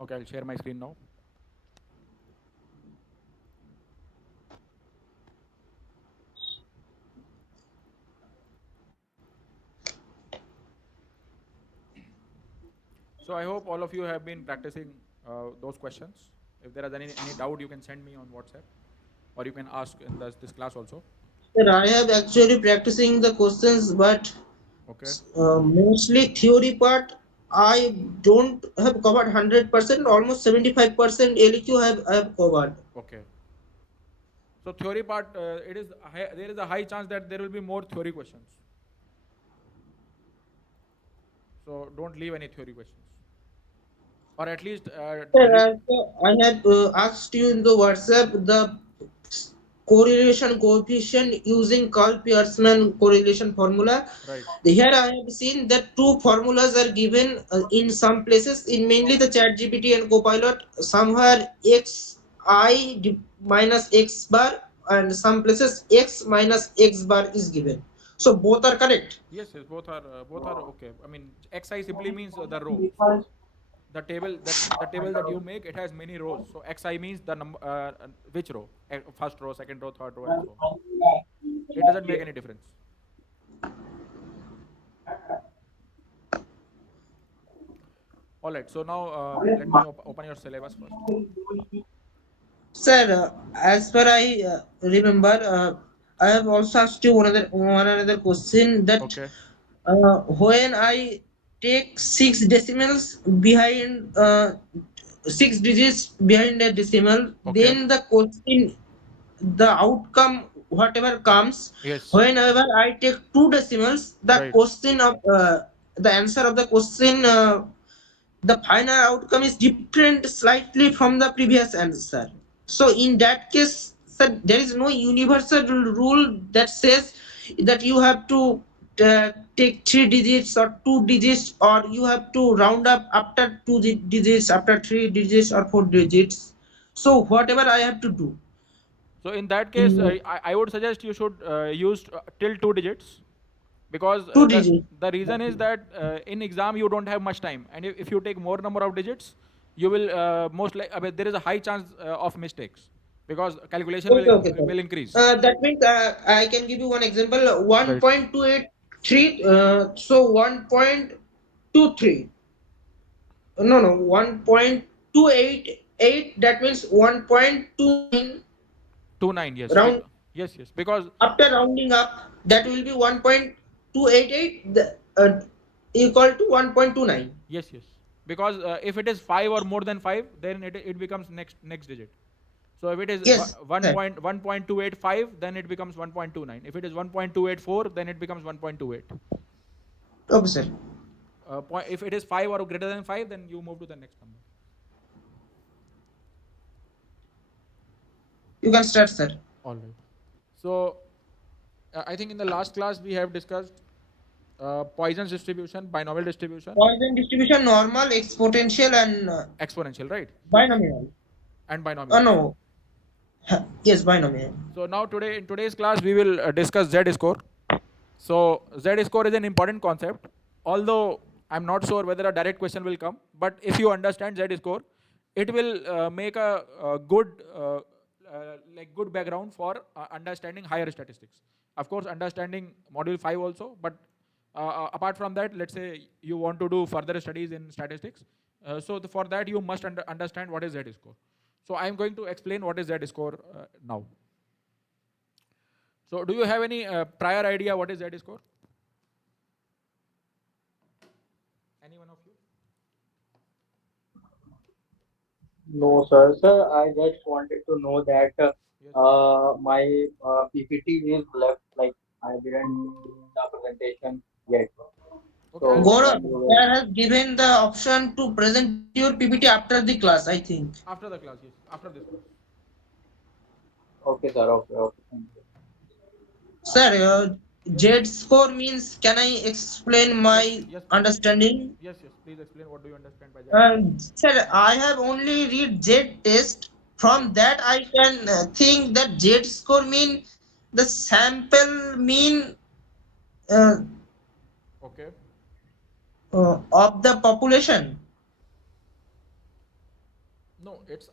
Okay, I'll share my screen now. So I hope all of you have been practicing those questions. If there is any doubt, you can send me on WhatsApp, or you can ask in this class also. Sir, I have actually practicing the questions, but Okay. mostly theory part. I don't have covered 100%. Almost 75% LQ I have covered. Okay. So theory part, there is a high chance that there will be more theory questions. So don't leave any theory questions, or at least Sir, I have asked you in the WhatsApp the correlation coefficient using Carl Pearson correlation formula. right. Here I have seen that two formulas are given in some places, in mainly the chat GPT and copilot, somewhere minus x bar, and some places x minus x bar is given. So both are correct. Yes, yes, both are okay. I mean, xi simply means the row. So the table that you make, it has many rows. So xi means the number, which row, first row, second row, third row, and so on. It doesn't make any difference. All right. So now let me open your syllabus first. Sir, as per I remember, I have also asked you one another question that Okay. when I take six decimals behind six digits behind a decimal, Okay. then the question, the outcome, whatever comes, Yes. whenever I take two decimals, the Right. question of the answer of the question, the final outcome is different slightly from the previous answer. So in that case, sir, there is no universal rule that says that you have to take three digits or two digits, or you have to round up after digits, after three digits or four digits. So whatever I have to do. So in that case, Mm, I would suggest you should use till two digits, because two digits. the reason is that in exam you don't have much time, and if you take more number of digits, you will I mean, there is a high chance of mistakes, because calculation Okay, okay, sir. will increase. That means I can give you one example. Right. 1.283. So 1.23. No, no, 1.288. That means 1.29. 29. Yes. Round Yes. Yes. Because after rounding up, that will be 1.288. Equal to 1.29. yes. Yes. Because if it is five or more than five, then it becomes next digit. So if it is Yes, sir. 1.285, then it becomes 1.29. If it is 1.284, then it becomes 1.28. Okay, sir. If it is 5 or greater than 5, then you move to the next number. You can start, sir. All right. So I think in the last class we have discussed Poisson's distribution, binomial distribution, Poisson distribution, normal, exponential, and exponential, right? binomial. And binomial also. No. Yes, binomial. So now in today's class we will discuss Z score. So Z score is an important concept, although I'm not sure whether a direct question will come. But if you understand Z score, it will make a good good background for understanding higher statistics. Of course, understanding module 5 also, but apart from that, let's say you want to do further studies in statistics. For that, you must understand what is Z score. So I'm going to explain what is Z score now. So do you have any prior idea what is Z score? Any one of you? No, sir. Sir, I just wanted to know that Yes. my PPT is left, like I didn't do the presentation yet. Okay, I'll So send Gaurav, when you will, there has given the option to present your PPT after the class, I think. after the class. Yes, after this class. okay, sir. Okay, okay. Thank you. Sir, Yes. Z score means, can I explain Yes. my Yes. Please. understanding? Yes. Yes. Please explain what do you understand by Z score. Sir, I have only read Z test. Okay. From that, I can think that Z score mean the sample mean uh, Okay. of the population. No, it's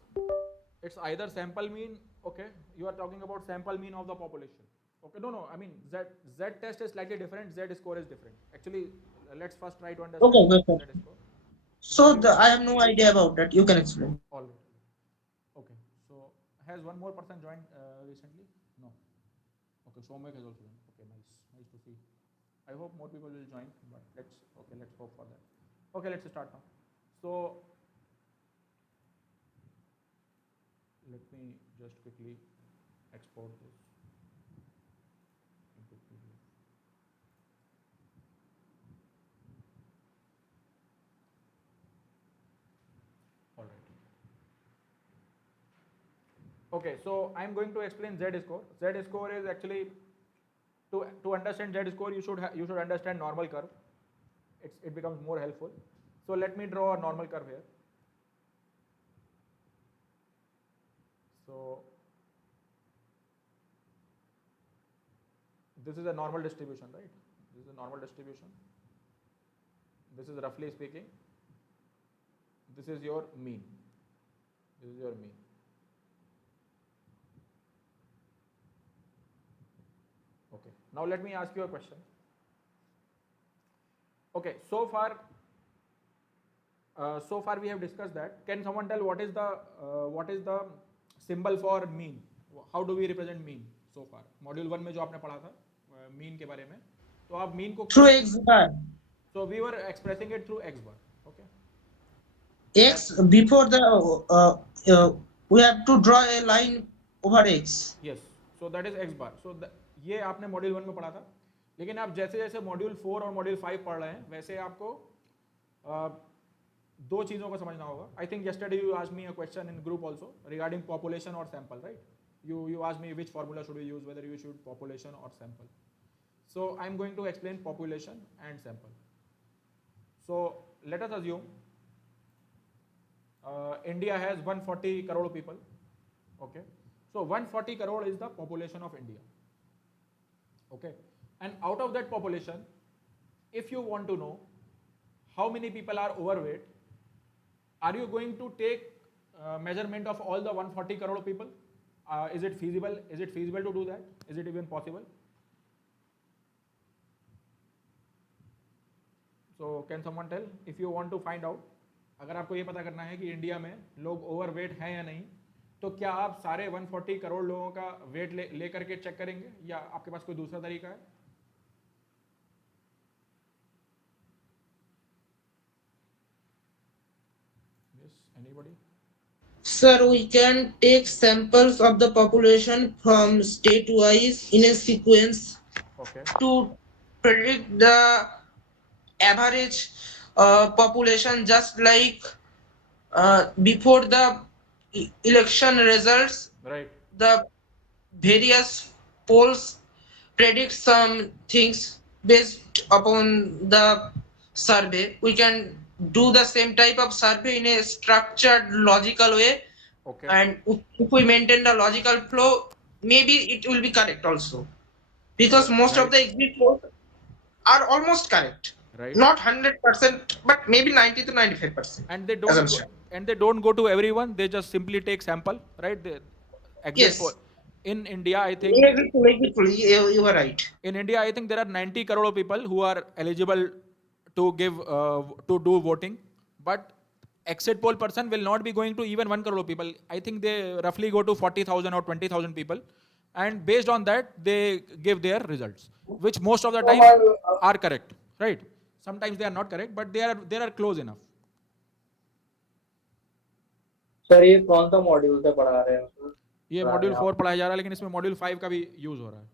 either sample mean. Okay, you are talking about sample mean of the population. Okay, no, I mean Z test is slightly different. Z score is different. Actually, let's first try to Okay, understand okay, sir. Z score. So You I have no idea about that. You can explain. all right. Okay, so has one more person joined recently? No. Okay, Somek has also joined. Okay, nice to see. I hope more people will join, but let's hope for that. Okay, let's start now. So let me just quickly export this into PDF. All right. Okay, so I'm going to explain Z score. Z score is actually to understand Z score, you should understand normal curve. It becomes more helpful. So let me draw a normal curve here. So this is a normal distribution, right? This is a normal distribution. This is roughly speaking. This is your mean. This is your mean. Okay. Now let me ask you a question. Okay. So far we have discussed that. Can someone tell what is the symbol for mean? How do we represent mean so far? Module 1 में जो आपने पढ़ा था mean के बारे में, तो आप mean को Through x bar. So we were expressing it through x bar. Okay. X before the we have to draw a line over x. Yes. So that is x bar. So ये आपने module 1 में पढ़ा था, लेकिन आप जैसे जैसे module 4 और मॉड्यूल 5 पढ़ रहे हैं वैसे आपको दो चीज़ों को समझना होगा. I think yesterday you asked me a question in group also regarding population or sample, right? You asked me which formula should we use, whether you should population or sample. So I'm going to explain population and sample. So let us assume India has 140 crore people. Okay, so 140 crore is the population of India. Okay, and out of that population, if you want to know how many people are overweight, are you going to take measurement of all the 140 crore people? Is it feasible? Is it feasible to do that? Is it even possible? So can someone tell if you want to find out? अगर आपको ये पता करना है कि India में लोग overweight हैं या नहीं, तो क्या आप सारे 140 करोड़ लोगों का वेट ले करके चेक करेंगे या आपके पास कोई दूसरा तरीका है? Yes, anybody? Sir, we can take samples of the population from state wise in a sequence. Okay. To predict the average population, just like before the election results, Right. the various polls predict some things based upon the survey. We can do the same type of survey in a structured, logical way, Okay. and if we maintain the logical flow, maybe it will be correct also, because most of the exit polls are almost correct. Right. Not 100%, but maybe 90 to 95%. And they don't assumption. go to everyone. They just simply take sample, right? They exit Yes. poll. In India, I think Exactly. You are right. in India, I think there are 90 crore people who are eligible to give to do voting, but exit poll person will not be going to even 1 crore people. I think they roughly go to 40,000 or 20,000 people, and based on that they give their results, which most of the time are correct, right? Sometimes they are not correct, but they are close enough. Sir ये कौन सा module से पढ़ा रहे हैं? ये module 4 पढ़ाया जा रहा है, लेकिन इसमें मॉड्यूल 5 का भी यूज हो रहा है.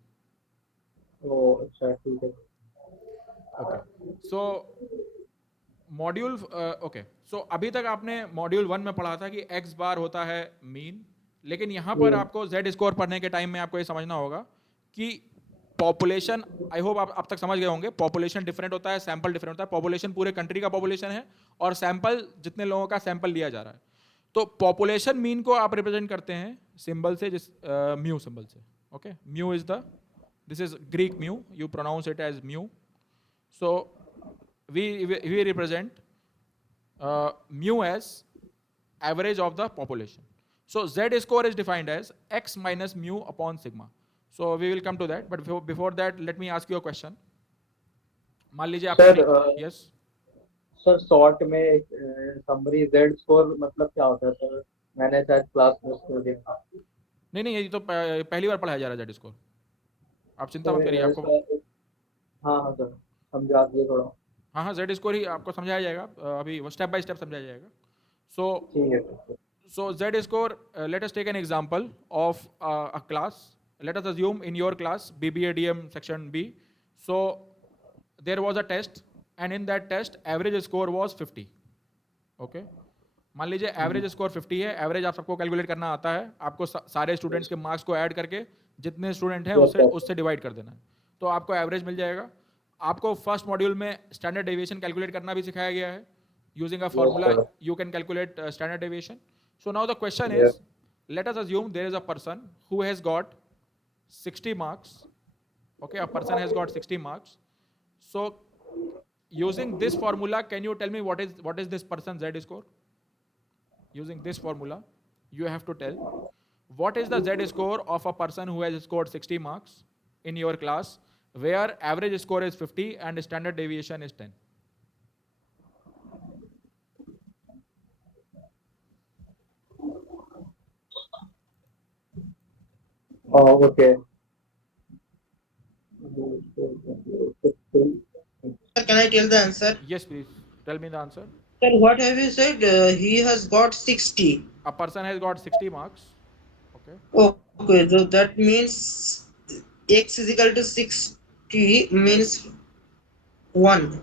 ओ अच्छा ठीक है. ओके, सो मॉड्यूल ओके, सो अभी तक आपने मॉड्यूल 1 में पढ़ा था कि x बार होता है मीन, लेकिन यहाँ पर आपको z स्कोर पढ़ने के टाइम में आपको ये समझना होगा कि पॉपुलेशन, आई होप आप अब तक समझ गए होंगे, पॉपुलेशन डिफरेंट होता है, सैंपल डिफरेंट होता है. पॉपुलेशन पूरे कंट्री का पॉपुलेशन है और सैंपल जितने लोगों का सैंपल लिया जा रहा है. तो पॉपुलेशन मीन को आप रिप्रेजेंट करते हैं सिंबल से, जिस म्यू सिंबल से. Okay, mu is the, this is Greek mu, you pronounce it as mu. So we represent mu as average of the population. So Z score is defined as X minus mu upon sigma. So we will come to that, but before that, let me ask you a question. मान लीजिए आपने sir yes. Sir short में summary Z score मतलब क्या होता है sir? मैंने शायद क्लास में उसको देखा। नहीं ये तो पहली बार पढ़ाया जा रहा है Z score. आप चिंता मत करिए, सर आपको हाँ हाँ सर, समझा दिए थोड़ा। हाँ Z score ही आपको समझाया जाएगा, अभी स्टेप बाय स्टेप समझाया जाएगा. So ठीक है sir. So Z score, let us take an example of a class. Let us assume in your class BBADM section B. So there was a test, and in that test average score was 50. Okay. मान लीजिए average score 50 है. Average आप सबको calculate करना आता है. आपको सारे स्टूडेंट्स के मार्क्स को ऐड करके जितने स्टूडेंट हैं उससे डिवाइड कर देना है. तो आपको एवरेज मिल जाएगा. आपको फर्स्ट मॉड्यूल में स्टैंडर्ड डेविएशन कैलकुलेट करना भी सिखाया गया है. Using a formula you can calculate standard deviation. So now the question is, let us assume there is a person who has got 60 marks. Okay, a person has got 60 marks. So using this formula, can you tell me what is this person's Z score? Using this formula, you have to tell what is the Z score of a person who has scored 60 marks in your class, where average score is 50 and standard deviation is 10. Oh, okay. Sir, can I tell the answer? Yes, please. Tell me the answer. Sir, what have you said? He has got 60. A person has got 60 marks. Okay. Okay, so that means x is equal to 60 means 1.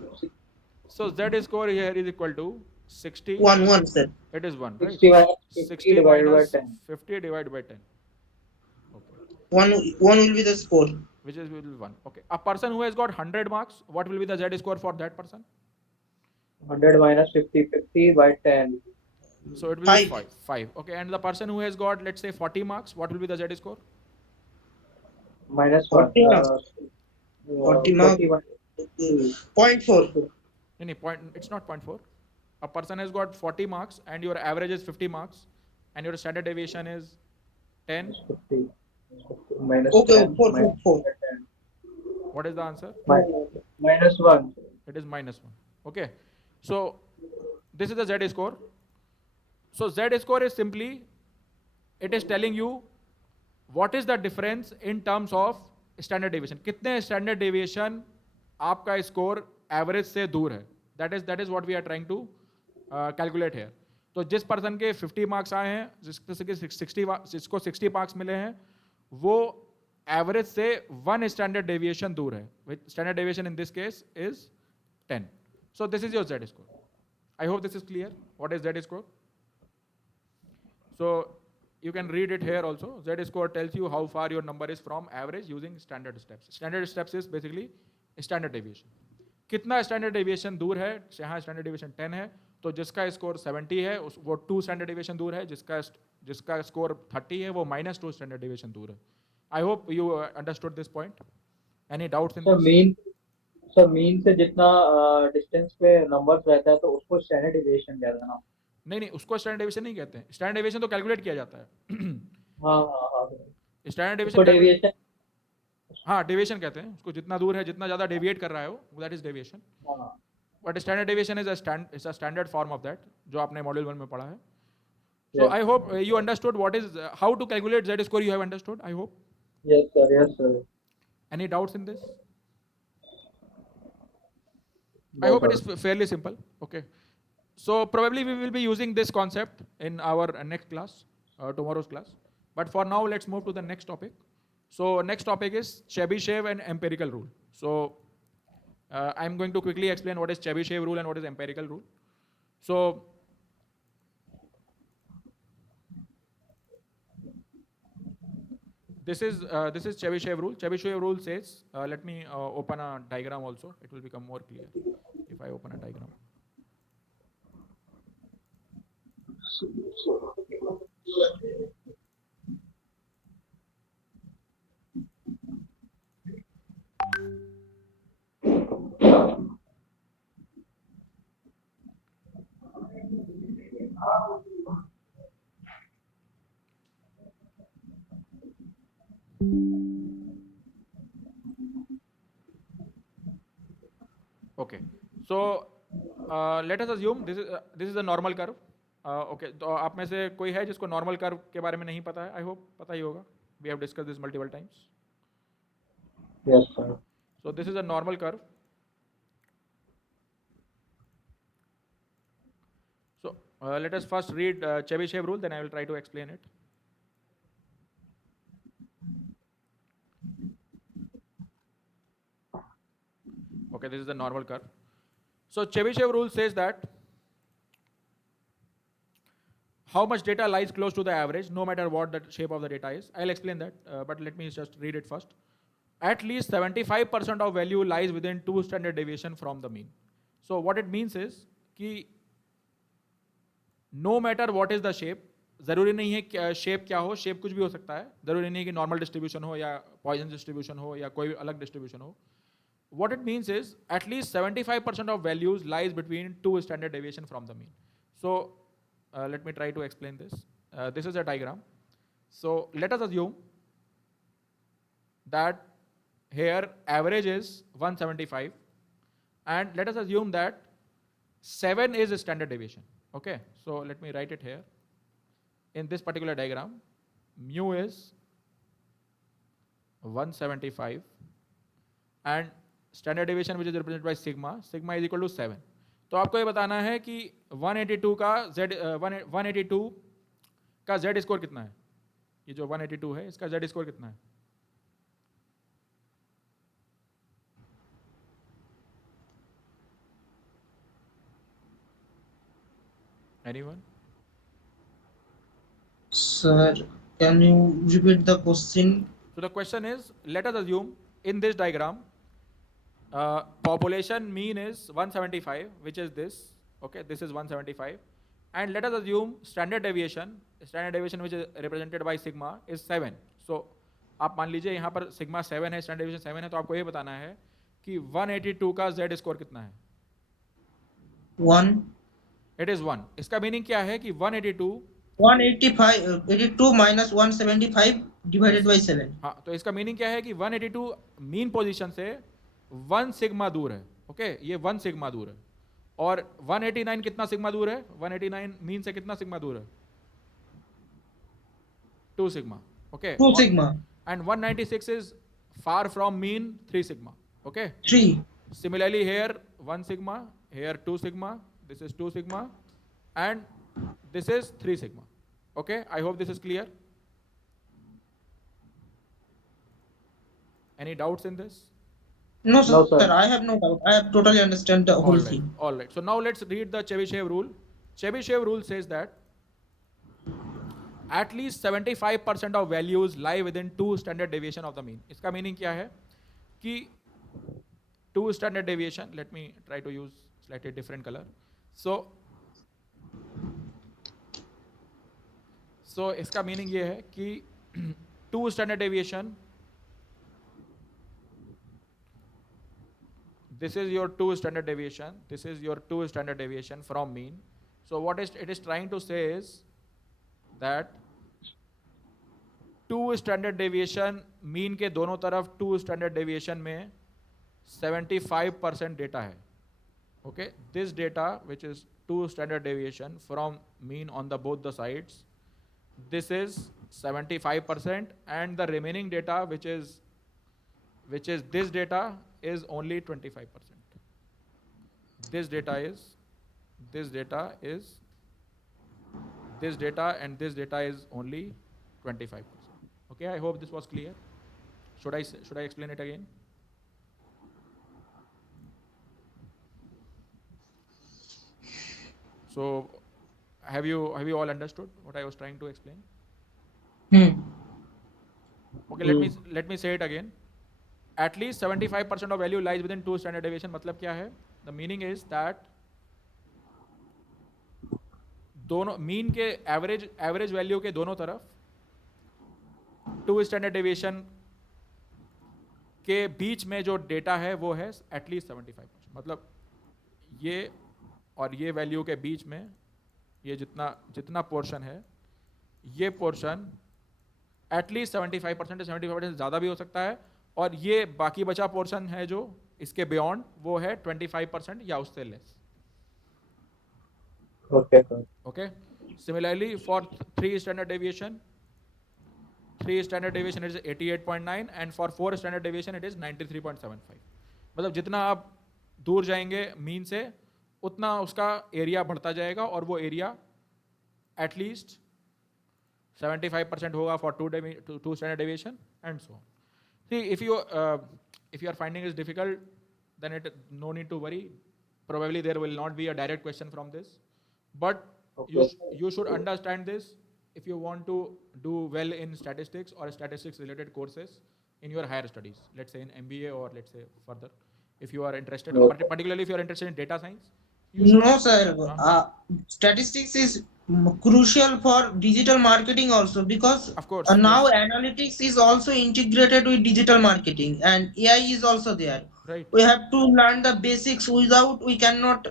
So Z score here is equal to 60. 1, sir. It is 1, right? 60 divided by minus 10. 50 divided by 10. Okay. 1 will be the score. Which is will be 1. Okay. A person who has got 100 marks, what will be the Z score for that person? 100 minus 50, 50 by 10. So it will Five. be 5. Okay. And the person who has got, let's say, 40 marks, what will be the Z score? Minus 1. 40 marks. 40 marks. 41. 0.4. No, it's not 0.4. A person has got 40 marks and your average is 50 marks and your standard deviation is 10. 50. Minus Okay, 10. 4. Minus 10. What is the answer? Minus 1. It is minus 1. Okay. So this is the Z score. So Z score is simply, it is telling you what is the difference in terms of standard deviation. कितने standard deviation आपका score average से दूर है. That is what we are trying to calculate here. तो जिस person के 50 marks आए हैं, जिसको 60 marks मिले हैं, वो average से 1 standard deviation दूर है. Which standard deviation in this case is 10. So this is your Z score. I hope this is clear. What is Z score? So you can read it here also. Z score tells you how far your number is from average using standard steps. Standard steps is basically standard deviation. कितना standard deviation दूर है? यहाँ standard deviation 10 है, तो जिसका score 70 है, वो 2 standard deviation दूर है. जिसका score 30 है, वो -2 standard deviation दूर है. I hope you understood this point. Any doubts in this? Sir mean से जितना डिस्टेंस पे नंबर्स रहता है तो उसको स्टैंडर्ड डेविएशन कहते हैं ना? नहीं, उसको स्टैंडर्ड डेविएशन नहीं कहते हैं. स्टैंडर्ड डेविएशन तो कैलकुलेट किया जाता है. हाँ स्टैंडर्ड डेविएशन हाँ डेविएशन कहते हैं उसको. जितना दूर है, जितना ज्यादा डेविएट कर रहा है वो, that is deviation. But standard deviation is a standard form of that, जो आपने मॉड्यूल 1 में पढ़ा है. So I hope you understood what is how to calculate Z score. You have understood, I hope. Yes sir. Any doubts in this? I hope it is fairly simple. Okay. So probably we will be using this concept in our next class, tomorrow's class. But for now, let's move to the next topic. So next topic is Chebyshev and empirical rule. So I'm going to quickly explain what is Chebyshev rule and what is empirical rule. So this is Chebyshev rule. Chebyshev rule says, let me open a diagram also. It will become more clear if I open a diagram. So let us assume this is a normal curve. Okay, तो आप में से कोई है जिसको normal curve के बारे में नहीं पता है? I hope पता ही होगा. We have discussed this multiple times. Yes, sir. So this is a normal curve. So let us first read Chebyshev rule, then I will try to explain it. Okay, this is the normal curve. So Chebyshev rule says that how much data lies close to the average, no matter what the shape of the data is. I'll explain that, but let me just read it first. At least 75% of value lies within 2 standard deviation from the mean. So what it means is कि no matter what is the shape, जरूरी नहीं है shape क्या हो, shape कुछ भी हो सकता है, जरूरी नहीं है कि नॉर्मल डिस्ट्रीब्यूशन हो या पॉइजन डिस्ट्रीब्यूशन हो या कोई अलग डिस्ट्रीब्यूशन हो. What it means is at least 75% of values lies between 2 standard deviation from the mean. So let me try to explain this. This is a diagram. So let us assume that here average is 175 and let us assume that 7 is a standard deviation. Okay, so let me write it here. In this particular diagram, mu is 175 and standard deviation which is represented by sigma is equal to 7. तो आपको ये बताना है कि 182 का z score कितना है. ये जो 182 है इसका z स्कोर कितना है? Anyone? Sir, can you repeat the question? So the question is, let us assume in this diagram, population mean is 175, which is this. Okay, this is 175, and let us assume standard deviation which is represented by sigma is 7. So आप मान लीजिए यहाँ पर sigma 7 है, standard deviation 7 है, तो आपको ये बताना है कि 182 का z स्कोर कितना है? 1. It is 1. इसका मीनिंग क्या है कि 82 minus 175 divided by 7. हाँ, तो इसका मीनिंग क्या है कि 182 मीन पोजीशन से 1 सिग्मा दूर है. ओके, ये 1 सिग्मा दूर है. और 189 कितना सिग्मा दूर है? 189 मीन से कितना सिग्मा दूर है? 2 sigma. Okay, 2 sigma. and 196 is far from mean 3 sigma. Okay, 3. similarly here 1 sigma, here 2 sigma, this is 2 sigma, and this is 3 sigma. Okay, I hope this is clear. Any doubts in this? No, sir. No, sir. I have no doubt. I have totally understand the whole thing. All right. So now let's read the Chebyshev rule. Chebyshev rule says that at least 75% of values lie within 2 standard deviation of the mean. इसका meaning क्या है कि 2 standard deviation. Let me try to use slightly different color. So इसका meaning ये है कि 2 standard deviation. This is your 2 standard deviation. This is your 2 standard deviation from mean. So what it is trying to say is that 2 standard deviation mean के दोनों तरफ 2 standard deviation में 75% data है. Okay, this data which is 2 standard deviation from mean on the both the sides, this is 75%, and the remaining data which is this data is only 25%. This data and this data is only 25%. Okay, I hope this was clear. Should I explain it again? So have you all understood what I was trying to explain? Okay, let me say it again. At least 75% of value lies within 2 standard deviation. मतलब क्या है? The meaning is that दोनों mean के average value के दोनों तरफ 2 standard deviation के बीच में जो डेटा है वो है एटलीस्ट 75%. मतलब ये और ये वैल्यू के बीच में ये जितना पोर्शन है, ये पोर्शन एटलीस्ट 75% से 75% ज़्यादा भी हो सकता है, और ये बाकी बचा पोर्शन है जो इसके बियॉन्ड वो है 25% या उससे less. Okay, sir. Okay. Similarly, for 3 standard deviation, 3 standard deviation it is 88.9 and for 4 standard deviation it is 93.75. मतलब जितना आप दूर जाएंगे मीन से उतना उसका एरिया बढ़ता जाएगा और वो एरिया एटलीस्ट 75% होगा for 2 standard deviation and so on. See, if you are finding it difficult, then no need to worry. Probably there will not be a direct question from this, but Okay. you should understand this if you want to do well in statistics or statistics related courses in your higher studies. Let's say in MBA or let's say further. If you are interested, Okay. particularly if you are interested in data science, you should. No, sir. Huh? Statistics is crucial for digital marketing also, because Of course, now yes, analytics is also integrated with digital marketing and AI is also there. right. We have to learn the basics. Without, we cannot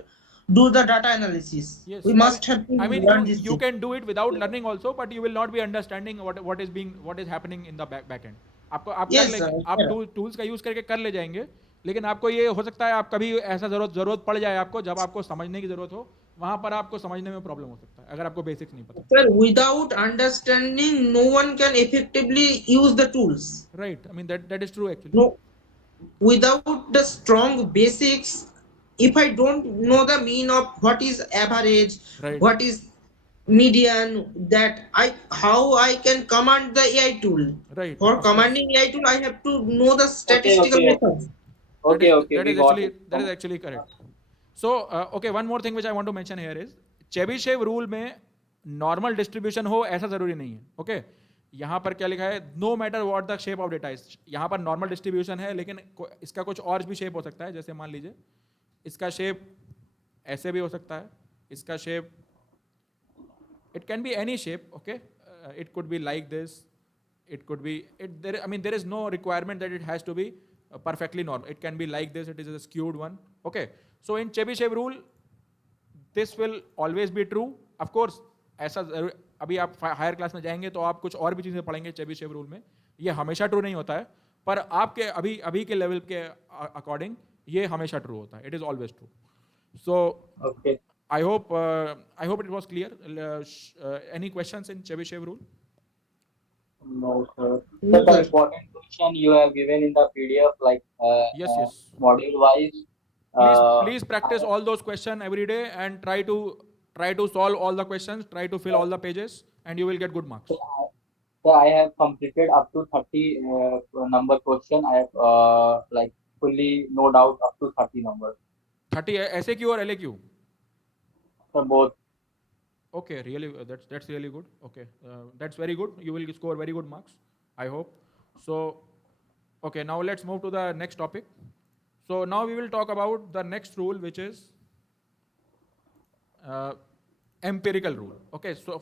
do the data analysis. We Yes, must have to I mean learn this you thing. can do it without learning also, but you will not be understanding what is happening in the back end. आप कर Yes, sir. लेंगे, आप tools का use करके कर ले जाएंगे, लेकिन आपको ये हो सकता है आप कभी ऐसा जरूरत पड़ जाए आपको जब आपको समझने की जरूरत हो, वहां पर आपको समझने में प्रॉब्लम हो सकता है अगर आपको बेसिक्स नहीं पता. Sir, without understanding, no one can effectively use the tools. Right, I mean that is true actually. No, without the strong basics, if I don't know the mean of what is average, Right, what is median, that I how I can command the AI tool. right, For of course. commanding AI tool, I have to know the Okay, statistical okay, okay. methods. That Okay, is okay, we got it. that is actually correct. So okay, one more thing which I want to mention here is Chebyshev rule में normal distribution हो ऐसा जरूरी नहीं है. Okay, यहाँ पर क्या लिखा है, no matter what the shape of data is. यहाँ पर नॉर्मल डिस्ट्रीब्यूशन है लेकिन इसका कुछ और भी शेप हो सकता है. जैसे मान लीजिए इसका शेप ऐसे भी हो सकता है, इसका shape it can be any shape. Okay, it could be like this, it could be I mean there is no requirement that it has to be perfectly normal. It can be like this, it is a skewed one. Okay, so in Chebyshev rule this will always be true. Of course ऐसा अभी आप higher class में जाएंगे तो आप कुछ और भी चीजें पढ़ेंगे चेबीशेव रूल में. ये हमेशा ट्रू नहीं होता है, पर आपके अभी के लेवल के अकॉर्डिंग ये हमेशा ट्रू होता है. It is always true. So Okay. I hope it was clear. Any questions in Chebyshev rule? No, sir. No, Sir, the sir. important question you have given in the PDF, like Yes. module wise. Please practice all those questions every day and try to solve all the questions. Try to fill all the pages, and you will get good marks. So I have completed up to 30 number question. I have like fully no doubt up to 30 numbers. 30 SAQ or LAQ? So both. Okay, really, that's really good. Okay, that's very good. You will score very good marks, I hope. So, okay, now let's move to the next topic. So now we will talk about the next rule, which is empirical rule. Okay, so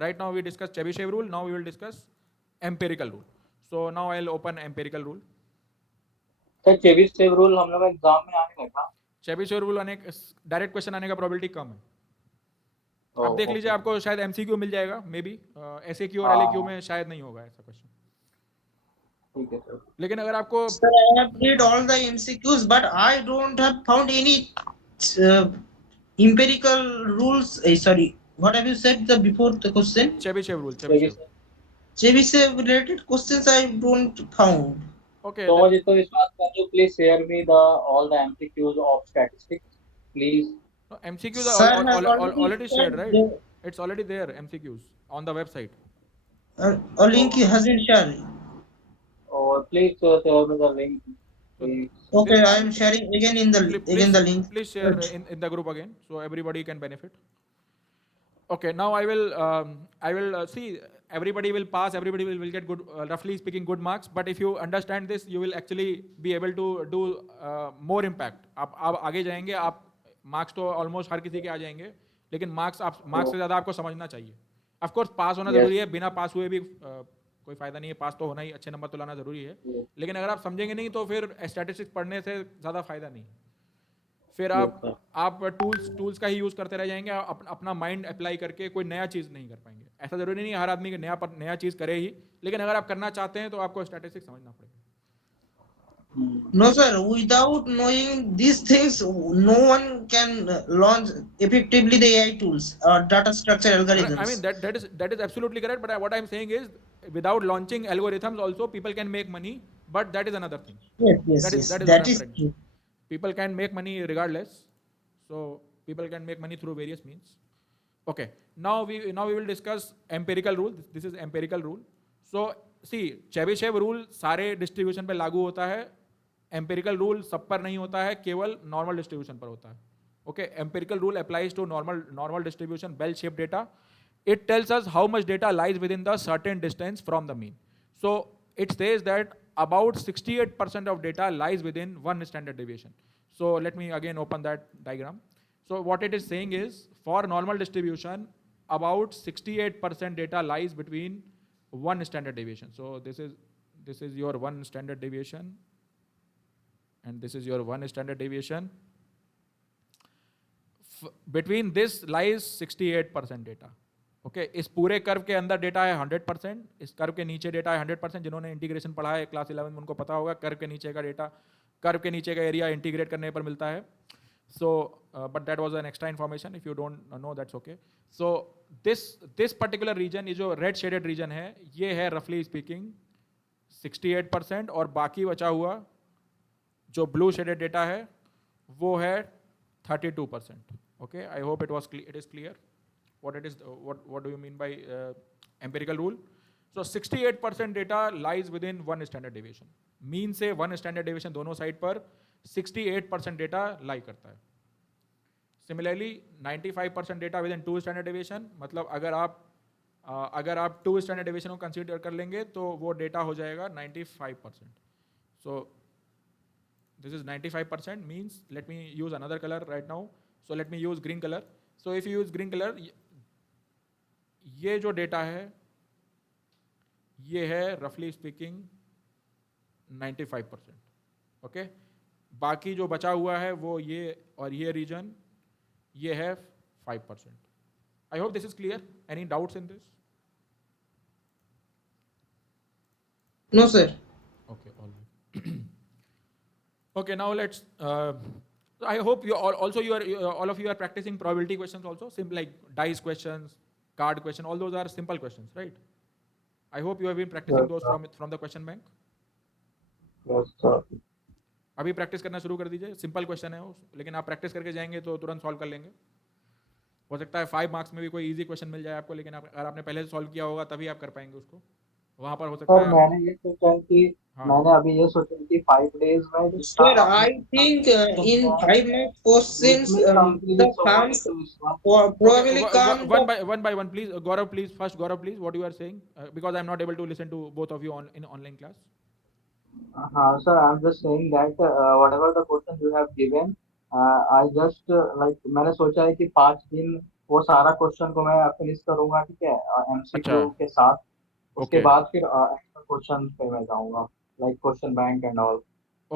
right now we discussed Chebyshev rule. Now we will discuss empirical rule. So now I'll open empirical rule. Sir Chebyshev rule हम लोग exam में आने लगा. Chebyshev rule direct question आने का probability कम है. आप देख लीजिए, आपको शायद एमसीक्यू मिल जाएगा, मे बी एसएक्यू और एलएक्यू में शायद नहीं होगा ऐसा क्वेश्चन. ठीक है सर. लेकिन अगर आपको Sir, I have read all the MCQs, but I don't have found any uh, empirical rules. Sorry, what have you said before the question? Chebyshev rule, Chebyshev related questions I don't found. Okay, तो मुझे तो विश्वास करो, please share me all the MCQs of statistics, please. no, MCQs Sir are has already shared, right? there. It's already there, MCQs on the website. A link has been shared. Or please share me the link, please. Okay, I am sharing again in the link. Please share in the group again so everybody can benefit. Okay, now I will see, everybody will pass, everybody will get good, roughly speaking, good marks. But if you understand this, you will actually be able to do more impact. आप आगे जाएंगे, आप marks तो almost हर किसी के आ जाएंगे, लेकिन marks से ज़्यादा आपको समझना चाहिए. ऑफ कोर्स पास होना जरूरी है, बिना पास हुए भी कोई फायदा नहीं है. पास तो होना ही, अच्छे नंबर तो लाना जरूरी है, लेकिन अगर आप समझेंगे नहीं तो फिर स्टैटिस्टिक्स पढ़ने से ज़्यादा फायदा नहीं. फिर आप टूल्स का ही यूज़ करते रह जाएंगे, अपना माइंड अप्लाई करके कोई नया चीज़ नहीं कर पाएंगे. ऐसा ज़रूरी नहीं है हर आदमी नया चीज़ करे ही, लेकिन अगर आप करना चाहते हैं तो आपको स्टैटिस्टिक्स समझना पड़ेगा. No, sir. Without knowing these things, no one can launch effectively the AI tools or data structure I mean algorithms. that is absolutely correct. But what I'm saying is, without launching algorithms, also people can make money. But that is another thing. Yes, yes, yes. That is what That I'm is trying to say. true. People can make money regardless. So people can make money through various means. Okay. Now we will discuss empirical rule. This is empirical rule. So see, Chebyshev rule सारे distribution पे लागू होता है. Empirical rule सब पर नहीं होता है, केवल normal distribution पर होता है. Okay. Empirical rule applies to normal distribution, bell-shaped data. It tells us how much data lies within the certain distance from the mean. So it says that about 68% of data lies within one standard deviation. So let me again open that diagram. So what it is saying is, for normal distribution, about 68% data lies between one standard deviation. So this is your one standard deviation, and this is your one standard deviation. Between this lies 68% data. Okay इस पूरे curve के अंदर data है 100%, इस curve के नीचे data है 100%. जिन्होंने इंटीग्रेशन पढ़ा है क्लास 11 में उनको पता होगा कर्व के नीचे का डेटा, कर्व के नीचे का एरिया इंटीग्रेट करने पर मिलता है. So but that was an extra information. If you don't know that's okay. So this particular region, ये जो रेड शेडेड रीजन है, ये है रफली स्पीकिंग 68%, और बाकी बचा हुआ जो ब्लू शेडेड डेटा है वो है 32%. Okay, I hope it is clear what it is. What do you mean by empirical rule? So 68% data lies within one standard deviation. Mean से one standard deviation दोनों साइड पर 68% data लाई करता है. Similarly 95% data within two standard deviation. मतलब अगर आप two standard deviation को consider कर लेंगे तो वो डेटा हो जाएगा 95%. So this is 95%, means let me use another color right now. So let me use green color. So if you use green color, ये जो डेटा है ये है roughly speaking 95%. ओके, बाकी जो बचा हुआ है वो ये और ये रीजन, ये है 5%. I hope this is clear. Any doubts in this? No, sir. Okay, all right. Okay, now let's. I hope you all of you are practicing probability questions also, simple like dice questions, card question. All those are simple questions, right? I hope you have been practicing Yes, those sir. from the question bank. Yes, sir. अभी practice करना शुरू कर दीजिए. Simple question है वो, लेकिन आप practice करके जाएंगे तो तुरंत सॉल्व कर लेंगे. हो सकता है 5 मार्क्स में भी कोई इजी क्वेश्चन मिल जाए आपको, लेकिन अगर आपने पहले से सॉल्व किया होगा तभी आप कर पाएंगे उसको. वहां पर हो सकता सर है. मैंने ये सोचा है कि हाँ. मैंने अभी ये सोचा है कि 5 days में जितना Sir, अपने I think in 5 mark questions, उसमें the complete होंगे sums तो इसका Okay, probably come the one by one, please. Gaurav, please. First, Gaurav, please. What you are saying? Because I'm not able to listen to both of you in online class. हाँ sir I am just saying that whatever the question you have given I just like मैंने सोचा है कि 5 दिन वो सारा question को मैं फिनिश करूंगा ठीक है अच्छा. एमसीक्यू के साथ उसके ओके बाद फिर एक्स्ट्रा क्वेश्चन पे मैं जाऊंगा like question bank and all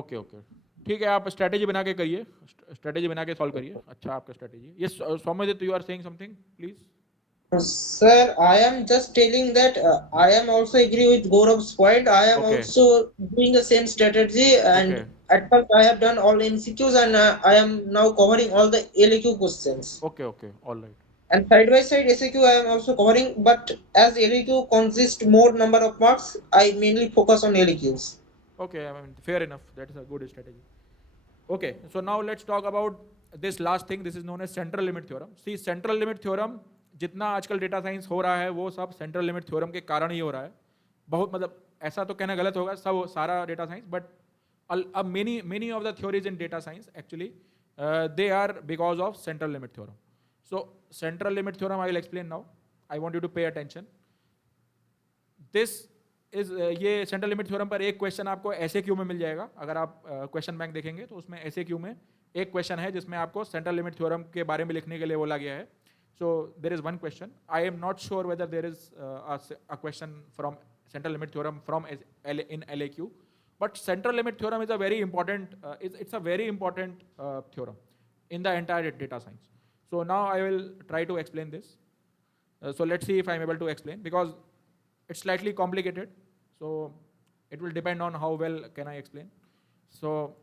okay okay ठीक है. आप स्ट्रेटेजी बना के करिए, स्ट्रेटेजी बना के सॉल्व करिए. अच्छा आपका स्ट्रेटेजी. ये Saumyadeep, you are saying something please. Sir, I am just telling that I am also agree with Gaurav's point. I am okay also doing the same strategy, okay and at first I have done all MCQs, and I am now covering all the LAQ questions. Okay okay all right. And side by side SAQ I am also covering, but as LAQ consists more number of marks, I mainly focus on LAQs. Okay, I mean, fair enough. That is a good strategy. Okay, so now let's talk about this last thing. This is known as central limit theorem. See, central limit theorem जितना आजकल data science हो रहा है वो सब central limit theorem के कारण ही हो रहा है. बहुत मतलब ऐसा तो कहना गलत होगा, सब सारा डेटा साइंस, बट अब many of the theories in data science actually they are because of central limit theorem. So central limit theorem I will explain now. I want you to pay attention. This is ये central limit theorem पर एक question आपको ऐसे Q में मिल जाएगा. अगर आप question bank देखेंगे तो उसमें ऐसे क्यू में एक क्वेश्चन है जिसमें आपको सेंट्रल लिमिट थ्योरम के बारे में लिखने के लिए बोला गया है. So there is one question. I am not sure whether there is a question from central limit theorem from in LAQ, but central limit theorem is a very important. It's a very important theorem in the entire data science. So now I will try to explain this. So let's see if I am able to explain, because it's slightly complicated. So it will depend on how well can I explain. So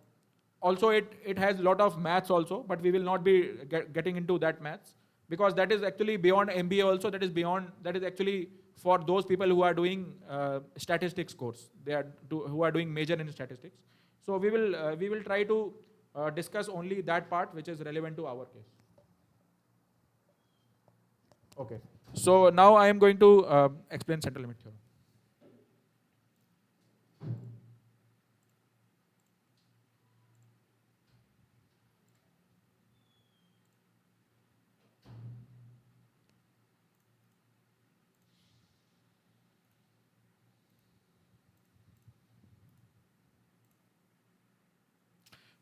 also it has lot of maths also, but we will not be getting into that maths, because that is actually beyond MBA also. That is actually for those people who are doing statistics course. Who are doing major in statistics. So we will try to discuss only that part which is relevant to our case. Okay. So now I am going to explain central limit theorem.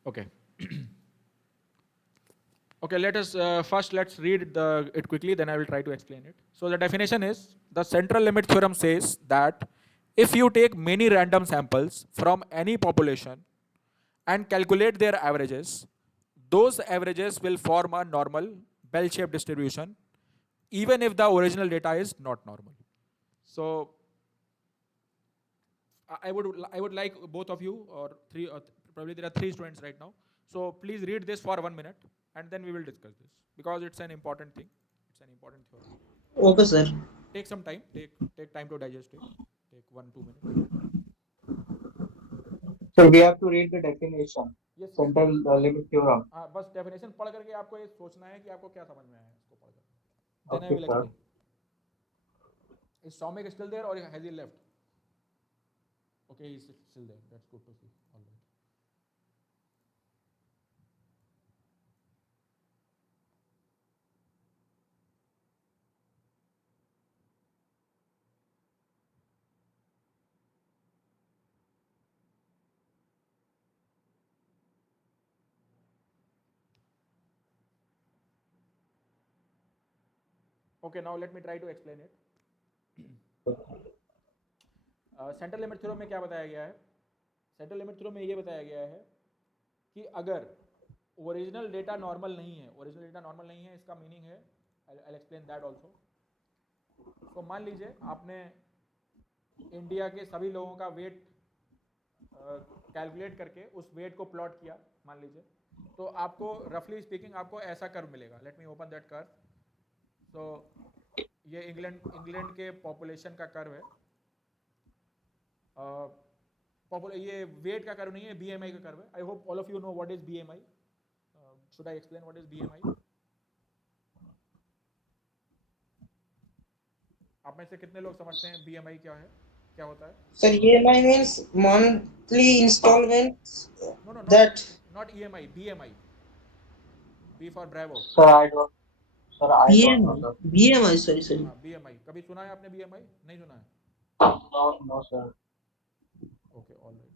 Okay. Okay, let's read it quickly, then I will try to explain it. So the definition is, the central limit theorem says that if you take many random samples from any population and calculate their averages, those averages will form a normal bell-shaped distribution, even if the original data is not normal. So I would like both of you, or three, or probably there are 3 students right now. So please read this for 1 minute, and then we will discuss this, because it's an important thing. It's an important theorem. Okay, sir. Take some time. Take time to digest it. Take 1-2 minutes. So we have to read the definition, Yes. central limit theorem. हाँ, बस definition पढ़ करके आपको ये सोचना है कि आपको क्या समझ में आया है इसको पढ़ कर. Then I Okay, will sir. explain. Is Soumik still there, or has he left? Okay, he's still there. That's good to see. All right. Okay, now let me try to explain it. Central limit theorem में क्या बताया गया है? Central limit theorem में ये बताया गया है कि अगर ओरिजिनल डेटा नॉर्मल नहीं है, इसका मीनिंग है, आई एक्सप्लेन दैट ऑल्सो. तो मान लीजिए आपने इंडिया के सभी लोगों का वेट कैलकुलेट करके उस वेट को प्लॉट किया, मान लीजिए, तो आपको रफली स्पीकिंग आपको ऐसा कर्व मिलेगा. Let me open that curve. तो ये इंग्लैंड के पॉपुलेशन का कर्व है. ये वेट का कर्व नहीं है, बीएमआई का कर्व है. I hope all of you know what is BMI. Should I explain what is BMI? आप में से कितने लोग समझते हैं बीएमआई क्या है, क्या होता है? Sir, EMI means monthly installments. No, That not EMI, BMI. B for Bravo. Sir, I don't know, sir. BMI, sorry. हाँ, BMI. कभी सुना है आपने BMI? नहीं सुना है? No, sir. Okay, all right.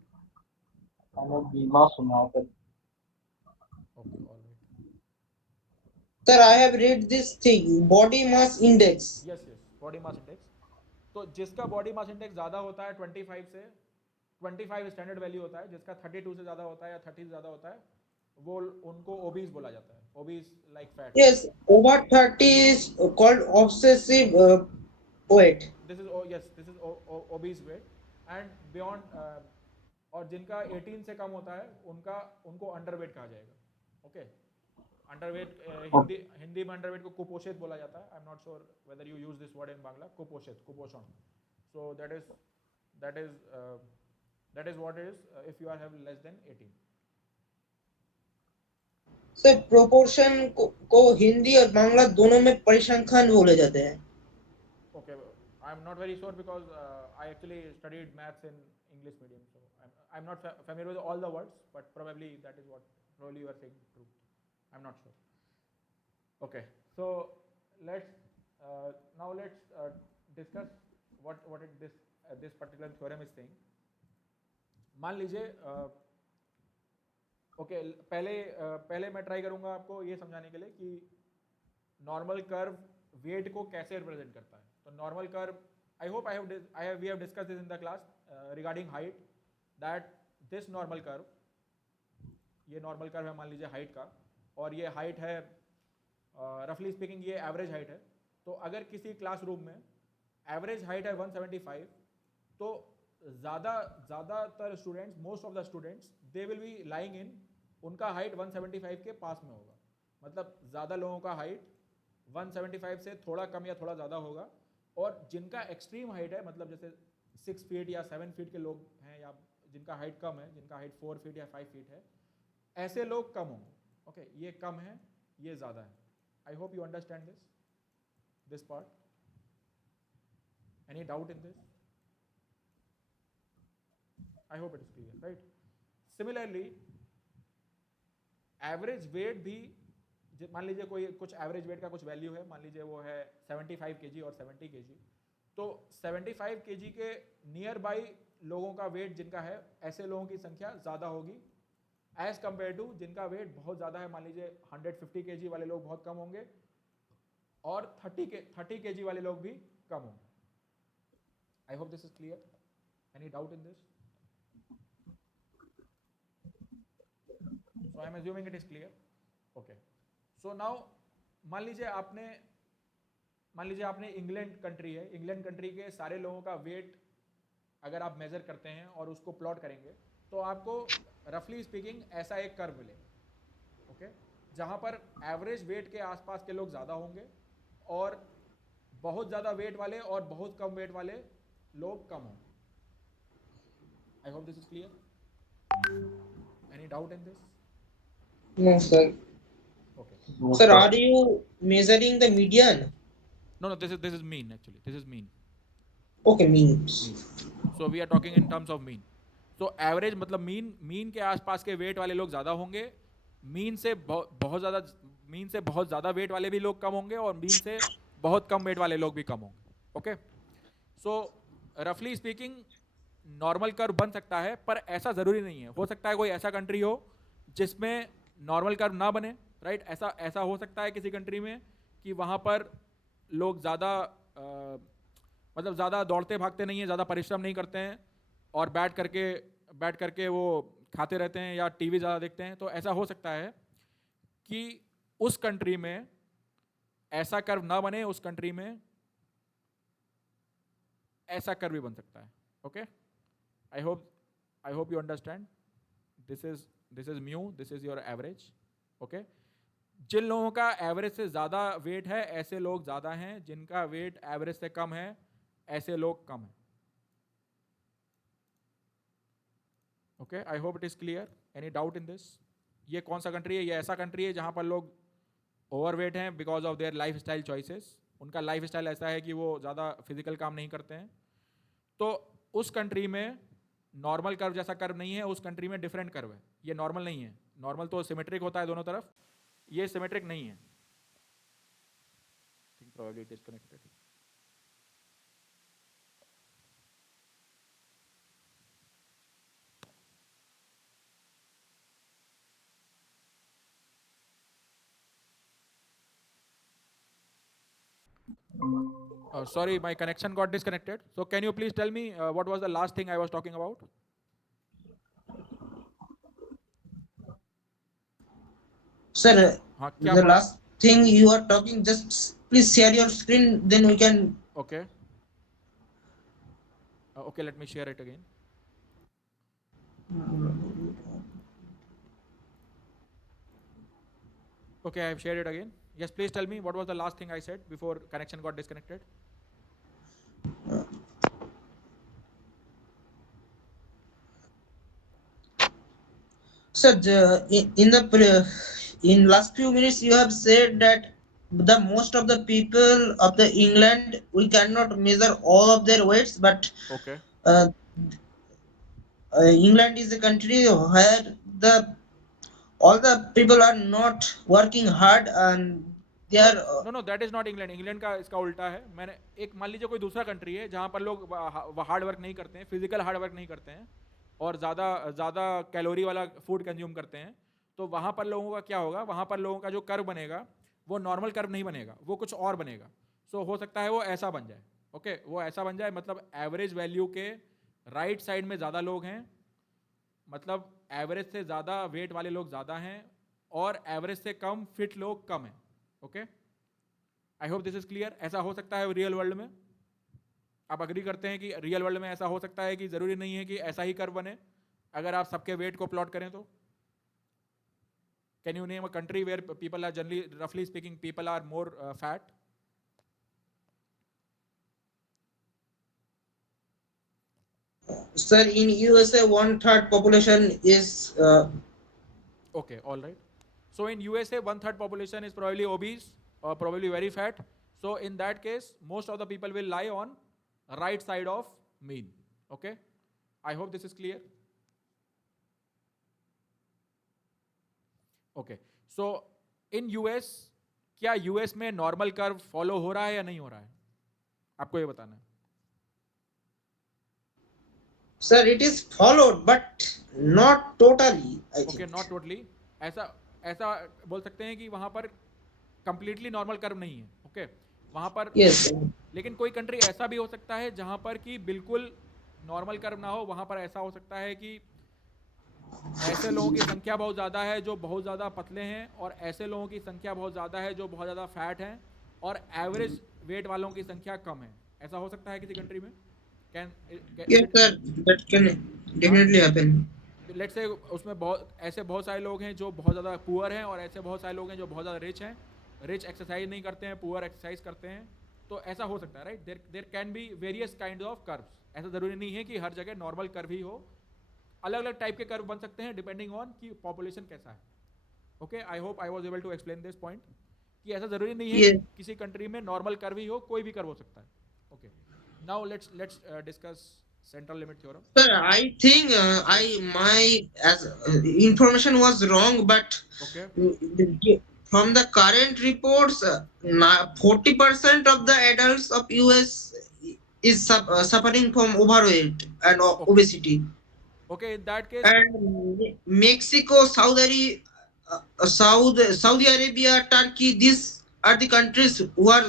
मैंने बीमा सुना है. Okay, all right. Sir, I have read this thing, body mass index. Yes, body mass index. तो जिसका बॉडी मास इंडेक्स ज़्यादा होता है 25 से, 25 स्टैंडर्ड वैल्यू होता है, जिसका 32 से ज़्यादा होता है या 30 से ज़्यादा होता है, वो उनको ओबीस बोला जाता है. Obese like fat. Yes, over 30 is called obsessive weight. This is obese weight. And beyond और जिनका 18 से कम होता है उनको अंडरवेट कहा जाएगा. ओके. अंडरवेट हिंदी में अंडरवेट को कुपोषित बोला जाता है. I am not sure whether you use this word in Bangla. कुपोषण. So that is what is if you are have less than 18. Sir proportion को हिंदी और बांग्ला दोनों में परिसंख्यान बोले जाते हैं. Okay, I am not very sure because I actually studied maths in English medium, so I am not familiar with all the words, but probably that is what probably you are saying true. I'm not sure. Okay, so let's discuss what this particular theorem is saying. मान लीजिए okay, पहले मैं try करूंगा आपको ये समझाने के लिए कि नॉर्मल कर्व वेट को कैसे रिप्रेजेंट करता है. तो normal curve, I hope we have discuss this in the class regarding height, that this normal curve, ये नॉर्मल कर्व है मान लीजिए हाइट का, और ये हाइट है रफली स्पीकिंग ये एवरेज हाइट है. तो अगर किसी क्लासरूम में एवरेज हाइट है 175, तो ज़्यादातर students, most of the students, they will be lying in, उनका हाइट 175 के पास में होगा, मतलब ज़्यादा लोगों का हाइट 175 से थोड़ा कम या थोड़ा ज़्यादा होगा, और जिनका एक्सट्रीम हाइट है, मतलब जैसे 6 फीट या 7 फीट के लोग हैं, या जिनका हाइट कम है, जिनका हाइट 4 फीट या 5 फीट है, ऐसे लोग कम होंगे। ओके, ये कम है, ये ज़्यादा है। आई hope you understand this part. Any doubt in this? I hope it is clear, right? Similarly, average weight भी, मान लीजिए कोई कुछ एवरेज वेट का कुछ वैल्यू है, मान लीजिए वो है 75 kg और 70 kg, तो 75 kg के नियर बाई लोगों का वेट जिनका है, ऐसे लोगों की संख्या ज़्यादा होगी एज कम्पेयर टू जिनका वेट बहुत ज़्यादा है, मान लीजिए 150 kg वाले लोग बहुत कम होंगे और 30 kg वाले लोग भी कम होंगे। I hope this is clear. Any doubt in this? So I am assuming it is clear. Okay. So now मान लीजिए आपने इंग्लैंड कंट्री है, इंग्लैंड कंट्री के सारे लोगों का वेट अगर आप मेजर करते हैं और उसको प्लॉट करेंगे, तो आपको रफली स्पीकिंग ऐसा एक कर्व मिलेगा, ओके, जहां पर एवरेज वेट के आसपास के लोग ज़्यादा होंगे और बहुत ज़्यादा वेट वाले और बहुत कम वेट वाले लोग कम होंगे। I hope this is clear. Any doubt in this? No, sir. Okay. Sir, are you measuring the median? No, this is mean actually. This is mean. Okay, means. So we are talking in terms of mean. So average मतलब mean के आसपास के wait वाले लोग ज़्यादा होंगे, mean से बहुत ज़्यादा वेट वाले भी लोग कम होंगे और मीन से बहुत कम वेट वाले लोग भी कम होंगे। ओके, सो रफली स्पीकिंग नॉर्मल कर्व बन सकता है, पर ऐसा ज़रूरी नहीं है। हो सकता है कोई ऐसा कंट्री हो जिसमें नॉर्मल कर्व ना बने, राइट? ऐसा हो सकता है किसी कंट्री में कि वहाँ पर लोग ज़्यादा मतलब ज़्यादा दौड़ते भागते नहीं हैं, ज़्यादा परिश्रम नहीं करते हैं और बैठ करके वो खाते रहते हैं या टीवी ज़्यादा देखते हैं। तो ऐसा हो सकता है कि उस कंट्री में ऐसा कर्व ना बने, उस कंट्री में ऐसा कर्व भी बन सकता है। Okay, I hope you understand. This is mu, this is your average. Okay, जिन लोगों का एवरेज से ज़्यादा वेट है, ऐसे लोग ज़्यादा हैं, जिनका वेट एवरेज से कम है, ऐसे लोग कम हैं। Okay, I hope it is clear. Any doubt in this? ये कौन सा कंट्री है? ये ऐसा कंट्री है जहाँ पर लोग ओवरवेट हैं because of their life style choices. उनका लाइफ स्टाइल ऐसा है कि वो ज़्यादा फिजिकल काम नहीं करते हैं। तो उस कंट्री में नॉर्मल कर्व जैसा कर्व नहीं है, उस कंट्री में डिफरेंट कर्व है। ये नॉर्मल नहीं है। नॉर्मल तो सिमेट्रिक होता है दोनों तरफ, ये सिमेट्रिक नहीं है। Think probably it is connected. Sorry, my connection got disconnected. So can you please tell me what was the last thing I was talking about? Sir, हाँ, the last thing you are talking, just please share your screen, then we can. Okay. Okay, let me share it again. Okay, I have shared it again. Yes, please tell me what was the last thing I said before connection got disconnected. Sir, in last few minutes you have said that the most of the people of the England, we cannot measure all of their weights, but Okay. uh, England is a country where all the people are not working hard and they are. No, that is not England. England का इसका उल्टा है। मैंने एक मान लीजिए कोई दूसरा कंट्री है जहाँ पर लोग हार्ड वर्क नहीं करते हैं, फिजिकल हार्ड वर्क नहीं करते हैं और ज़्यादा कैलोरी वाला फूड कंज्यूम करते हैं। तो वहाँ पर लोगों का क्या होगा? वहाँ पर लोगों का जो कर्व बनेगा वो नॉर्मल कर्व नहीं बनेगा, वो कुछ और बनेगा। सो हो सकता है वो ऐसा बन जाए। ओके, वो ऐसा बन जाए, मतलब एवरेज वैल्यू के राइट साइड में ज़्यादा लोग हैं, मतलब एवरेज से ज़्यादा वेट वाले लोग ज़्यादा हैं और एवरेज से कम फिट लोग कम हैं। Okay, I hope this is clear. ऐसा हो सकता है रियल वर्ल्ड में। आप अग्री करते हैं कि रियल वर्ल्ड में ऐसा हो सकता है कि जरूरी नहीं है कि ऐसा ही कर्व बने अगर आप सबके वेट को प्लॉट करें तो? Can you name a country where people are generally, रफली speaking, people are more fat? Sir, in USA, 1/3 population is Okay, all right. So in USA, 1/3 population is probably obese or probably very fat. So in that case, most of the people will lie on right side of mean. Okay, I hope this is clear. Okay, so in US, क्या US में normal curve follow हो रहा है या नहीं हो रहा है? आपको ये बताना है. sir, it is followed, but not totally, I okay, think. Not totally. ऐसा ऐसा बोल सकते हैं कि वहां पर कंप्लीटली नॉर्मल कर्व नहीं है. ओके, वहां पर Yes, sir. लेकिन कोई कंट्री ऐसा भी हो सकता है जहां पर कि बिल्कुल नॉर्मल कर्व ना हो. वहां पर ऐसा हो सकता है कि ऐसे लोगों की संख्या बहुत ज़्यादा है जो बहुत ज़्यादा पतले हैं और ऐसे लोगों की संख्या बहुत ज़्यादा है जो बहुत ज़्यादा फैट हैं और एवरेज वेट वालों की संख्या कम है. ऐसा हो सकता है किसी कंट्री में? Can is Yes, it? sir. That can हाँ, definitely happen. लेट्स से उसमें बहुत सारे लोग हैं जो बहुत ज़्यादा पुअर हैं और ऐसे बहुत सारे लोग हैं जो बहुत ज़्यादा रिच हैं. रिच एक्सरसाइज नहीं करते हैं, पुअर एक्सरसाइज करते हैं. तो ऐसा हो सकता है, right? There can be various kind of curves. ऐसा ज़रूरी नहीं है कि हर जगह नॉर्मल कर्व ही हो. अलग अलग टाइप के कर्व बन सकते हैं डिपेंडिंग ऑन कि पॉपुलेशन कैसा है. Okay, I hope I was able to explain this point कि ऐसा ज़रूरी नहीं है कि Yes. किसी कंट्री में नॉर्मल कर्व ही हो, कोई भी कर्व हो सकता है. Okay, now let's discuss central limit theorem. Sir, I think I my as information was wrong, but okay, from the current reports, 40% of the adults of US is suffering from overweight and okay, obesity. Okay, in that case. And Mexico, Saudi Arabia, Turkey, these are the countries who are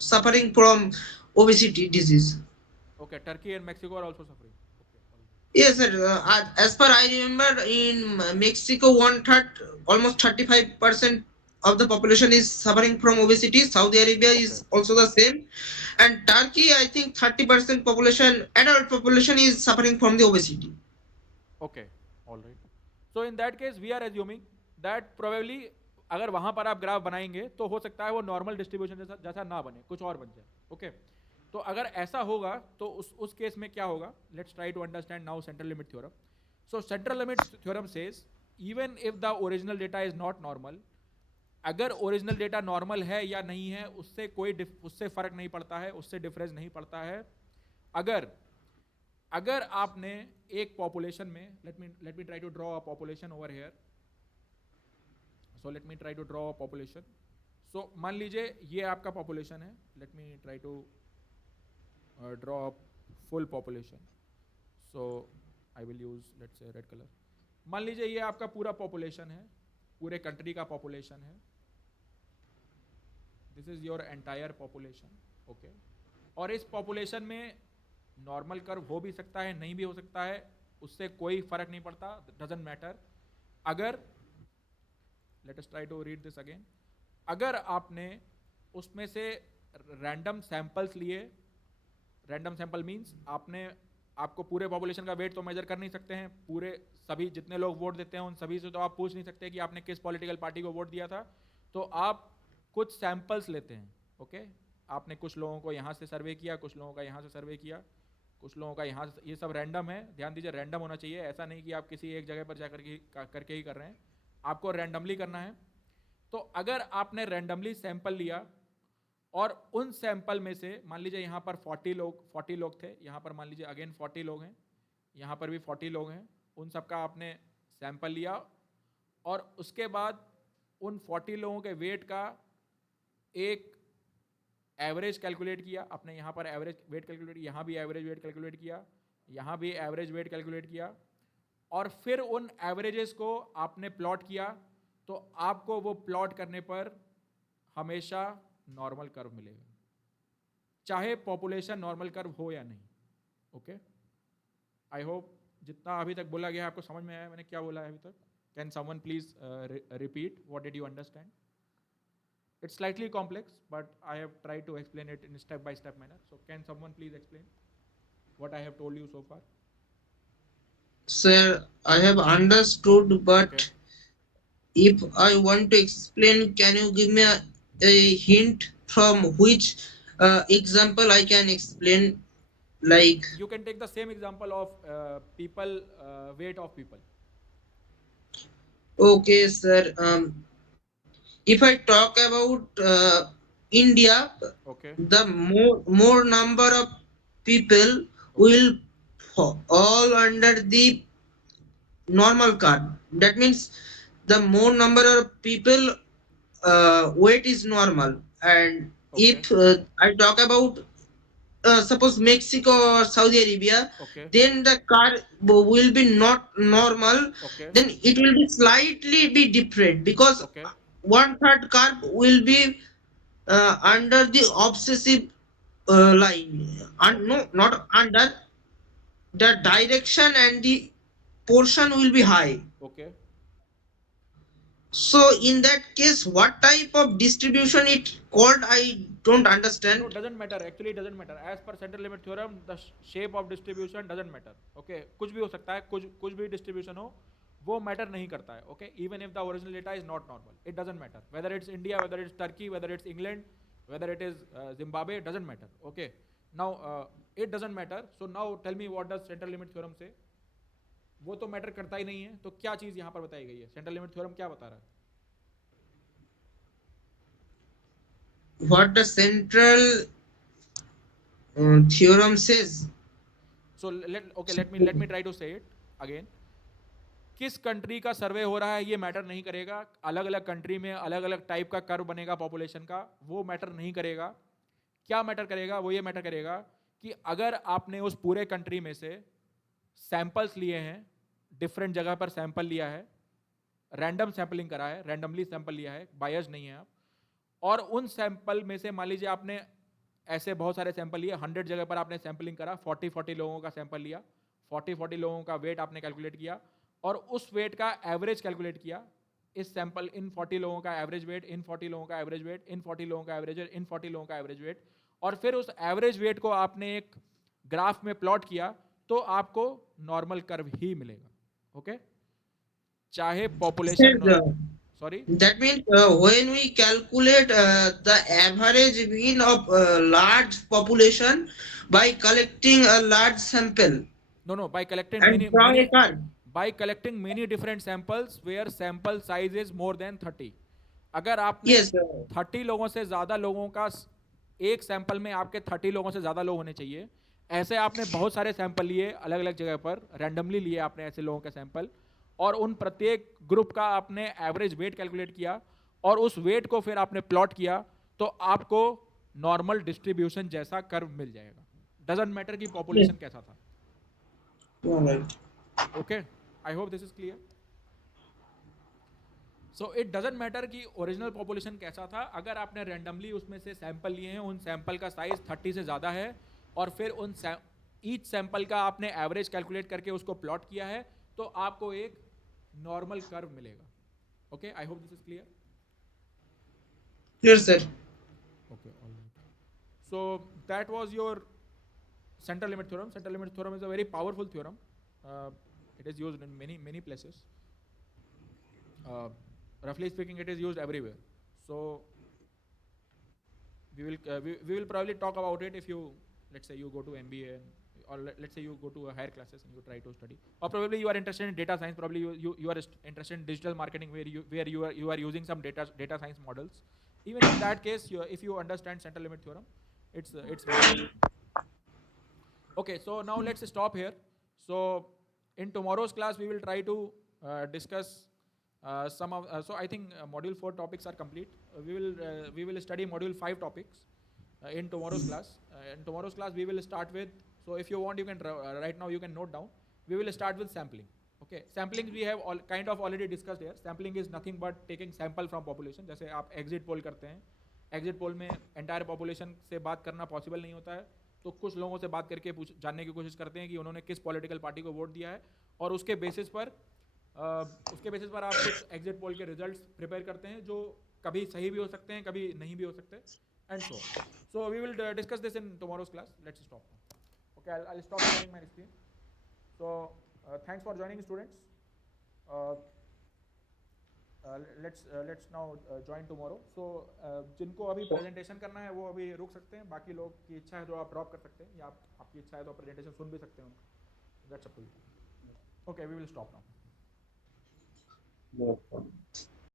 suffering from obesity disease. Okay, Turkey and Mexico are also suffering. Okay, all right. Yes, sir. As per I remember, in Mexico, 1/3, almost 35% of the population is suffering from obesity. Saudi Arabia Okay, is also the same, and Turkey, I think 30% population, adult population, is suffering from the obesity. okay, all right. So in that case, we are assuming that probably अगर वहां पर आप graph बनाएंगे तो हो सकता है वो नॉर्मल डिस्ट्रीब्यूशन जैसा जैसा ना बने, कुछ और बन जाए. ओके, तो अगर ऐसा होगा तो उस केस में क्या होगा? Let's try to understand now central limit theorem. So central limit theorem says even if the original data is not normal, अगर ओरिजिनल डेटा नॉर्मल है या नहीं है उससे फर्क नहीं पड़ता है, उससे डिफरेंस नहीं पड़ता है. अगर अगर आपने एक पॉपुलेशन में, let me try to draw a population over here. So let me try to draw a population. So मान लीजिए ये आपका पॉपुलेशन है. Let me try to draw a full population. So I will use let's say red colour. मान लीजिए ये आपका पूरा पॉपुलेशन है, पूरे कंट्री का पॉपुलेशन है. This is your entire population. Okay, और इस पॉपुलेशन में नॉर्मल कर्व हो भी सकता है, नहीं भी हो सकता है, उससे कोई फर्क नहीं पड़ता, डजंट मैटर. अगर let us try to read this again. अगर आपने उसमें से रैंडम सैंपल्स लिए, रैंडम सैंपल मींस आपको पूरे पॉपुलेशन का वेट तो मेजर कर नहीं सकते हैं, पूरे सभी जितने लोग वोट देते हैं उन सभी से तो आप पूछ नहीं सकते कि आपने किस पॉलिटिकल पार्टी को वोट दिया था. तो आप कुछ सैंपल्स लेते हैं. ओके, आपने कुछ लोगों को यहाँ से सर्वे किया, कुछ लोगों का यहाँ से सर्वे किया, कुछ लोगों का यहाँ से. ये सब रैंडम है, ध्यान दीजिए, रैंडम होना चाहिए. ऐसा नहीं कि आप किसी एक जगह पर जाकर करके ही कर रहे हैं, आपको रैंडमली करना है. तो अगर आपने रैंडमली सैंपल लिया और उन सैंपल में से मान लीजिए यहाँ पर 40 लोग थे, यहाँ पर मान लीजिए अगेन 40 लोग हैं, यहाँ पर भी 40 लोग हैं, उन सबका आपने सैंपल लिया और उसके बाद उन 40 लोगों के वेट का एक एवरेज कैलकुलेट किया. आपने यहाँ पर एवरेज वेट कैलकुलेट, यहाँ भी एवरेज वेट कैलकुलेट किया, यहाँ भी एवरेज वेट कैलकुलेट किया और फिर उन एवरेजेस को आपने प्लॉट किया. तो आपको वो प्लॉट करने पर हमेशा नॉर्मल कर्व मिलेगा, चाहे पॉपुलेशन नॉर्मल कर्व हो या नहीं. ओके, आई होप जितना अभी तक बोला गया है आपको समझ में आया मैंने क्या बोला है अभी तक. Can someone please repeat, what did you understand? It's slightly complex, but I have tried to explain it in step by step manner. So can someone please explain what I have told you so far? Sir, I have understood, Okay. but if I want to explain, can you give me a hint from which example I can explain? Like, You can take the same example of people, weight of people. okay, sir. If I talk about India, Okay. the more number of people Okay. will all under the normal card. That means the more number of people weight is normal. And Okay. if I talk about suppose Mexico or Saudi Arabia, Okay. then the car will be not normal. Okay. Then it will be slightly be different because Okay. one third carb will be under the obsessive line. And Okay. no, not under the direction, and the portion will be high. Okay. So in that case, what type of distribution it called, I don't No, understand. doesn't matter. Actually, it doesn't matter. As per central limit theorem, the shape of distribution doesn't matter. Okay, कुछ भी हो सकता है, कुछ भी distribution हो, वो matter नहीं करता है. Okay, even if the original data is not normal, it doesn't matter. Whether it's India, whether it's Turkey, whether it's England, whether it is Zimbabwe, it doesn't matter. Okay, now it doesn't matter. So now tell me what does central limit theorem say? वो तो matter करता ही नहीं है, तो क्या चीज यहाँ पर बताई गई है? सेंट्रल लिमिट थ्योरम क्या बता रहा है? What the central theorem says. So let me try to say it again. किस कंट्री का सर्वे हो रहा है ये मैटर नहीं करेगा. अलग अलग कंट्री में अलग अलग टाइप का कर्व बनेगा पॉपुलेशन का, वो मैटर नहीं करेगा. क्या मैटर करेगा? वो ये मैटर करेगा कि अगर आपने उस पूरे कंट्री में से सैंपल्स लिए हैं, डिफरेंट जगह पर सैंपल लिया है, रैंडम सैंपलिंग करा है, रैंडमली सैंपल लिया है, बायस नहीं है आप, और उन सैंपल में से मान लीजिए आपने ऐसे बहुत सारे सैंपल लिए, 100 जगह पर आपने सैंपलिंग करा, 40 लोगों का सैंपल लिया, 40 लोगों का वेट आपने कैलकुलेट किया, और उस वेट का एवरेज कैलकुलेट किया. इस सैंपल इन 40 लोगों का एवरेज वेट, इन 40 लोगों का एवरेज वेट, इन 40 लोगों का एवरेज वेट, इन 40 लोगों का एवरेज वेट, और फिर उस एवरेज वेट को आपने एक ग्राफ में प्लॉट किया, तो आपको नॉर्मल कर्व ही मिलेगा. ओके, चाहे population, Says, sorry, that means when we calculate the average mean of large population by collecting a large sample no, by collecting and many from many a curve. by collecting many different samples where sample size is more than 30. अगर आपने Yes. 30 लोगों से ज़्यादा लोगों का एक sample में आपके 30 लोगों से ज़्यादा लोग होने चाहिए, ऐसे आपने बहुत सारे सैंपल लिए अलग अलग जगह पर, रैंडमली लिए आपने ऐसे लोगों के सैंपल, और उन प्रत्येक ग्रुप का आपने एवरेज वेट कैलकुलेट किया, और उस वेट को फिर आपने प्लॉट किया, तो आपको नॉर्मल डिस्ट्रीब्यूशन जैसा कर्व मिल जाएगा. डजेंट मैटर कि Yes. पॉपुलेशन कैसा था. All right. Okay, I hope this is clear. So it doesn't matter कि ओरिजिनल पॉपुलेशन कैसा था. अगर आपने रैंडमली उसमें से सैंपल लिए हैं, उन सैंपल का साइज 30 से ज़्यादा है, और फिर उन ईच सैंपल का आपने एवरेज कैलकुलेट करके उसको प्लॉट किया है, तो आपको एक नॉर्मल कर्व मिलेगा. Okay, I hope this is clear. Clear, sir. Okay, all right. So that was your central limit theorem. Central limit theorem is a very powerful theorem. It is used in many places. Roughly speaking, it is used everywhere. So we will probably talk about it if you, let's say you go to MBA, or let's say you go to a higher classes and you try to study, or probably you are interested in data science. Probably you are interested in digital marketing, where you are using some data science models. Even in that case, if you understand central limit theorem, it's very good. Okay, so now let's stop here. So in tomorrow's class we will try to discuss some of so I think module 4 topics are complete. We will study module 5 topics in tomorrow's class. In tomorrow's class we will start with, so if you want you can right now you can note down. We will start with sampling. Okay, sampling we have all kind of already discussed here. Sampling is nothing but taking sample from population. जैसे आप exit poll करते हैं, exit poll में entire population से बात करना possible नहीं होता है, तो कुछ लोगों से बात करके जानने की कोशिश करते हैं कि उन्होंने किस पॉलिटिकल पार्टी को वोट दिया है, और उसके बेसिस पर आप कुछ एग्जिट पोल के रिजल्ट्स प्रिपेयर करते हैं जो कभी सही भी हो सकते हैं, कभी नहीं भी हो सकते, and so we will discuss this in tomorrow's class. Let's stop now. Okay, I'll stop sharing my screen. So thanks for joining, students. uh, let's now join tomorrow. So जिनको अभी प्रेजेंटेशन करना है वो अभी रुक सकते हैं, बाकी लोग की इच्छा है तो आप ड्रॉप कर सकते हैं, या आपकी इच्छा है तो आप प्रेजेंटेशन सुन भी सकते हैं उनका. That's up to you. Okay, we will stop now. No problem.